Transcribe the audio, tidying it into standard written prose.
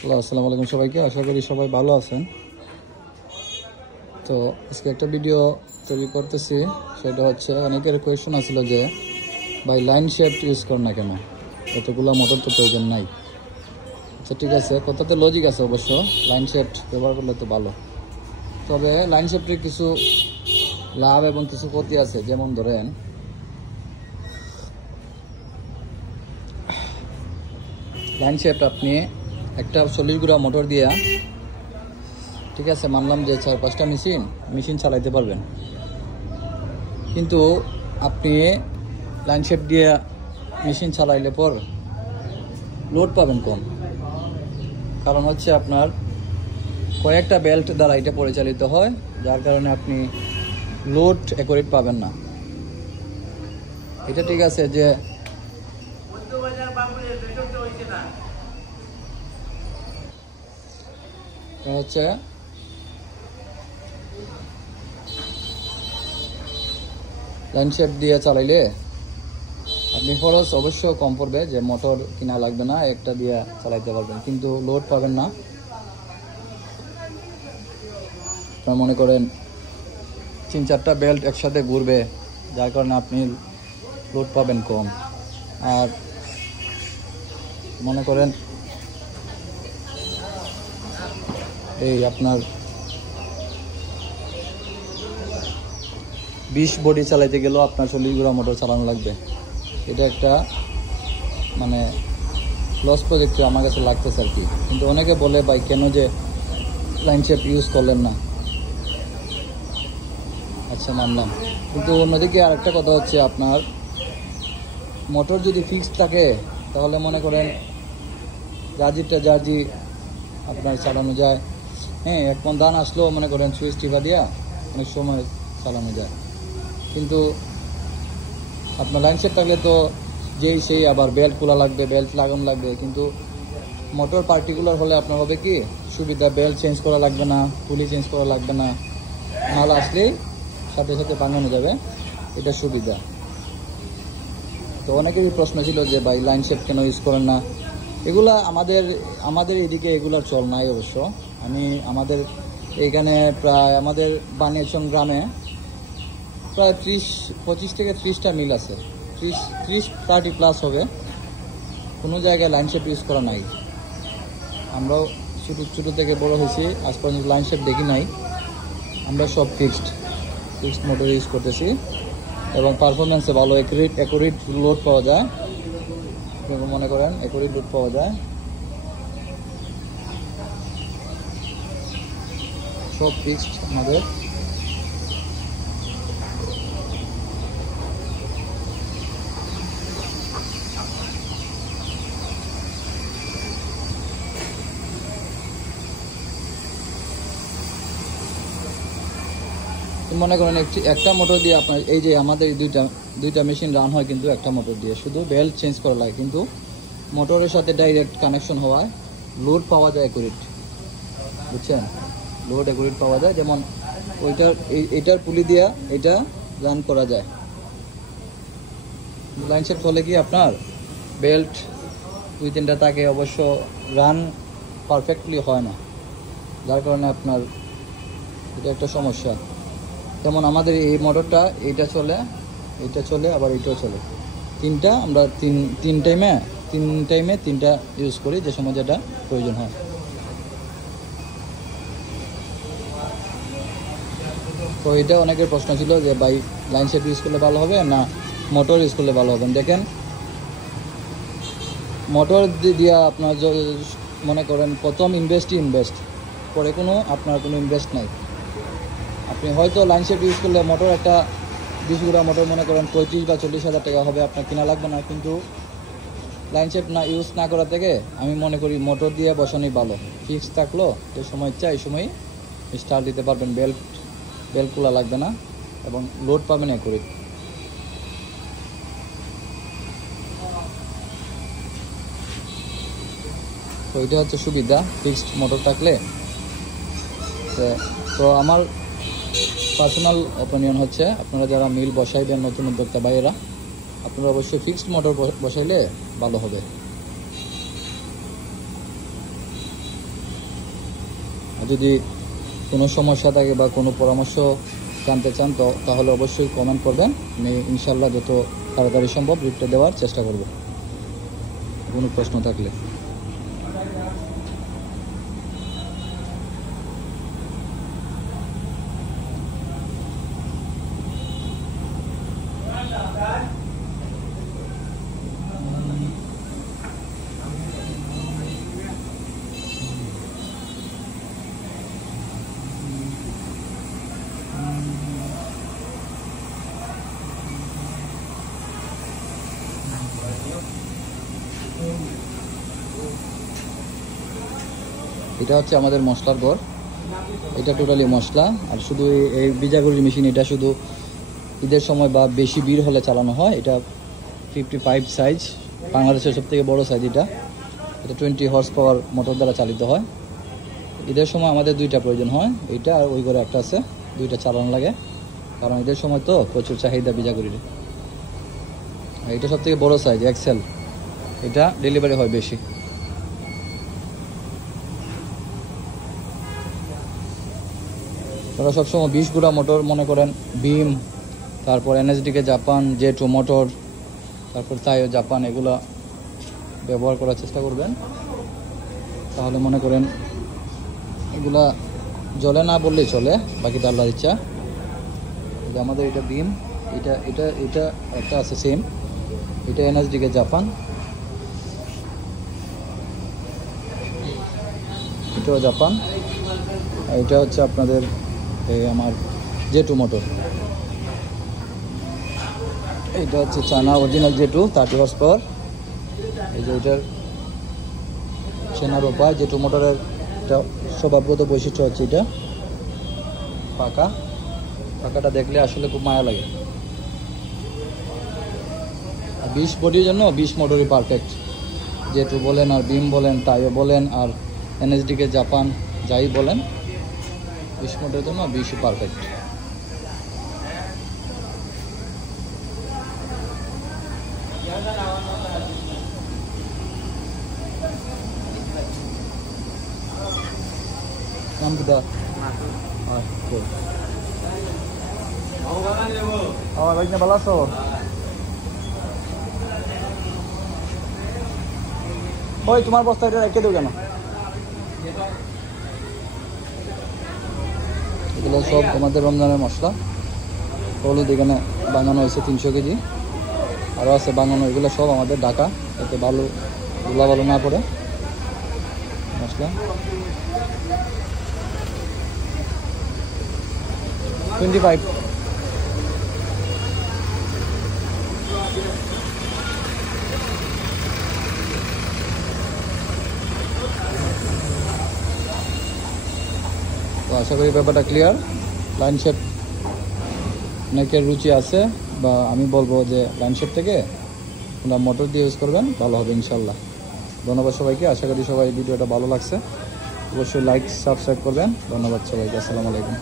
Hello, আসসালামু আলাইকুম সবাইকে। আশা করি সবাই ভালো আছেন। তো আজকে একটা ভিডিও তৈরি করতেছি, সেটা হচ্ছে অনেকের কোয়েশ্চন আছিল যে ভাই লাইন শেফট ইউজ কর না কেন, এতগুলো মোটর তো প্রয়োজন নাই। আচ্ছা ঠিক আছে, কথাতে লজিক আছে অবশ্য, লাইন শেফট ব্যবহার করলে তো ভালো। তবে লাইন শেফটের কিছু লাভ এবং কিছু ক্ষতি আছে। যেমন ধরেন লাইন শেফট আপনি একটা 40 গুড়া মোটর দিয়া, ঠিক আছে, মানলাম যে 4-5টা মেশিন চালাইতে পারবেন, কিন্তু আপনি লাইন শেফট দিয়ে মেশিন চালাইলে পর লোড পাবেন কম। কারণ হচ্ছে আপনার কয়েকটা বেল্ট দ্বারা এটা পরিচালিত হয়, যার কারণে আপনি লোড অ্যাকুরেট পাবেন না। এটা ঠিক আছে যে হচ্ছে লাইন শেফট দিয়ে চালাইলে আপনি খরচ অবশ্য কম পড়বে, যে মোটর কিনা লাগবে না, একটা দিয়ে চালাইতে পারবেন, কিন্তু লোড পাবেন না। আপনার মনে করেন 3-4টা বেল্ট একসাথে ঘুরবে, যার কারণে আপনি লোড পাবেন কম। আর মনে করেন এই আপনার 20 বডি চালাইতে গেলেও আপনার 40 গুড়া মোটর চালানো লাগবে। এটা একটা মানে লস প্রজেক্ট আমার কাছে লাগতেছে আর কি। কিন্তু অনেকে বলে ভাই কেন যে লাইন শেফট ইউজ করলেন না। আচ্ছা মানলাম, কিন্তু অন্যদিকে আরেকটা কথা হচ্ছে, আপনার মোটর যদি ফিক্সড থাকে তাহলে মনে করেন জার্জি আপনার চালানো যায়। হ্যাঁ, এক মন ধান আসলেও মনে করেন সুইচ টিপা দিয়া অনেক সময় চালানো যায়। কিন্তু আপনার লাইন শেফট থাকলে তো যেই সেই আবার বেল্ট খোলা লাগবে, বেল্ট লাগানো লাগবে। কিন্তু মোটর পার্টিকুলার হলে আপনার হবে কি সুবিধা, বেল্ট চেঞ্জ করা লাগবে না, পুলি চেঞ্জ করা লাগবে না, মাল আসলেই সাথে সাথে বানানো যাবে, এটা সুবিধা। তো অনেকেরই প্রশ্ন ছিল যে ভাই লাইন শেফট কেন ইউজ করেন না। এগুলা আমাদের এইদিকে এগুলার চল নাই অবশ্য। আমাদের এইখানে প্রায় আমাদের বানিয়াচং গ্রামে প্রায় 25 থেকে 30টা মিল আছে, 30 প্লাস হবে। কোনো জায়গায় লাইন শেফট ইউজ করা নাই। আমরাও ছোটো থেকে বড় হয়েছি, আজ পর্যন্ত লাইন শেফট দেখি নাই। আমরা সব ফিক্সড মোটর ইউজ করতেছি এবং পারফরমেন্সে ভালো, অ্যাকুরেট লোড পাওয়া যায়। মনে করেন অ্যাকুরেট লোড পাওয়া যায়, সব ফিক্সড আমাদের। মনে করেন একটা মোটর দিয়ে আপনার এই যে আমাদের দুইটা মেশিন রান হয়, কিন্তু একটা মোটর দিয়ে শুধু বেল্ট চেঞ্জ করা লাগে, কিন্তু মোটরের সাথে ডাইরেক্ট কানেকশন হওয়ায় লোড পাওয়া যায় অ্যাকুরেট, বুঝছেন? লোড অ্যাকুরেট পাওয়া যায়। যেমন এইটার পুলি দিয়া এটা রান করা যায়। লাইন শেফট হলে কি আপনার বেল্ট 2-3টা থাকে, অবশ্য রান পারফেক্টলি হয় না, যার কারণে আপনার এটা একটা সমস্যা। যেমন আমাদের এই মোটরটা এইটা চলে আবার এইটাও চলে, তিনটা। আমরা তিন টাইমে তিনটা ইউজ করি, যে সময় যেটা প্রয়োজন হয়। তো এটা অনেকের প্রশ্ন ছিল যে ভাই লাইন শেফট ইউজ করলে ভালো হবে না মোটর ইউজ করলে ভালো হবে। দেখেন, মোটর দিয়া আপনার মনে করেন প্রথম ইনভেস্ট পরে আপনার কোনো ইনভেস্ট নাই। আপনি হয়তো লাইন শেফট ইউজ করলে মোটর একটা 20 গুড়া মোটর মনে করেন 35 বা 40 হাজার টাকা হবে, আপনার কিনা লাগবে না। কিন্তু লাইন শেফট ইউজ না করা থেকে আমি মনে করি মোটর দিয়ে বসানোই ভালো। ফিক্স থাকলো, যে সময় ইচ্ছা এই সময় স্টার্ট দিতে পারবেন, বেল্ট খোলা লাগবে না এবং লোড পাবেন অ্যাকুরেট। তো এটা হচ্ছে সুবিধা ফিক্সড মোটর থাকলে। তো আমার পার্সোনাল অপিনিয়ন হচ্ছে, আপনারা যারা মিল বসাইবেন, নতুন উদ্যোক্তা ভাইয়েরা, আপনারা অবশ্যই ফিক্সড মোটর বসাইলে ভালো হবে। যদি কোনো সমস্যা থাকে বা কোনো পরামর্শ জানতে চান তাহলে অবশ্যই কমেন্ট করবেন। আমি ইনশাল্লাহ যত তাড়াতাড়ি সম্ভব রিপ্লাই দেওয়ার চেষ্টা করব কোনো প্রশ্ন থাকলে। এটা হচ্ছে আমাদের মশলার ঘর, এটা টোটালি মশলা। আর শুধু এই বিজাগুড়ির মেশিন এটা শুধু ঈদের সময় বা বেশি ভিড় হলে চালানো হয়। এটা 55 সাইজ, বাংলাদেশের সবথেকে বড় সাইজ। এটা 20 হর্স পাওয়ার মোটর দ্বারা চালিত হয়। ঈদের সময় আমাদের দুইটা প্রয়োজন হয়, এইটা আর ওই ঘরে একটা আছে, দুইটা চালানো লাগে কারণ ঈদের সময় তো প্রচুর চাহিদা বিজাগুড়ির। এটা সবথেকে বড় সাইজ এক্সেল, এটা ডেলিভারি হয় বেশি। তারা সবসময় 20 গুড়া মোটর মনে করেন বিম, তারপর এনএসডিকে জাপান, জেটু মোটর, তারপর তাইও জাপান, এগুলা ব্যবহার করার চেষ্টা করবেন। তাহলে মনে করেন এগুলা জ্বলে না বললেই চলে, বাকিটা আল্লাহর ইচ্ছা। আমাদের এটা বিম, এটা এটা এটা একটা আছে সেম, এটা এনএসডিকে জাপান, এটাও জাপান। এটা হচ্ছে আপনাদের আমার জেটু মোটর, এটা হচ্ছে China original Jet2 30 horse power. এই যে এটার চেনার উপায়, জেটু মোটরের একটা স্বভাবগত বৈশিষ্ট্য হচ্ছে এটা পাকাটা দেখলে আসলে খুব মায়া লাগে। আর 20 বডির জন্য 20 মোটরই পারফেক্ট। জেটু বলেন আর বিম বলেন, টাইও বলেন আর এনএসডিকে জাপান যাই বলেন, 20 মোটরের জন্য 20ই পারফেক্ট। নাম কি দা? ভালো আছো? ওই তোমার বস্তা এটা রেখে দেবো কেন? এগুলো সব তোমাদের রমজানের মশলা। হলুদ এখানে বানানো হয়েছে 300 কেজি, আরও আছে বানানো, এগুলো সব আমাদের ঢাকা, যাতে ভালো ধুলা ভালো না পড়ে মশলা। 25। তো আশা করি ব্যাপারটা ক্লিয়ার। লাইন শেড অনেকের রুচি আছে, বা আমি বলবো যে লাইন শেড থেকে আপনারা মোটর দিয়ে ইউজ করবেন, ভালো হবে ইনশাল্লাহ। ধন্যবাদ সবাইকে, আশা করি সবাই ভিডিওটা ভালো লাগছে। অবশ্যই লাইক সাবস্ক্রাইব করবেন। ধন্যবাদ সবাইকে, আসসালামু আলাইকুম।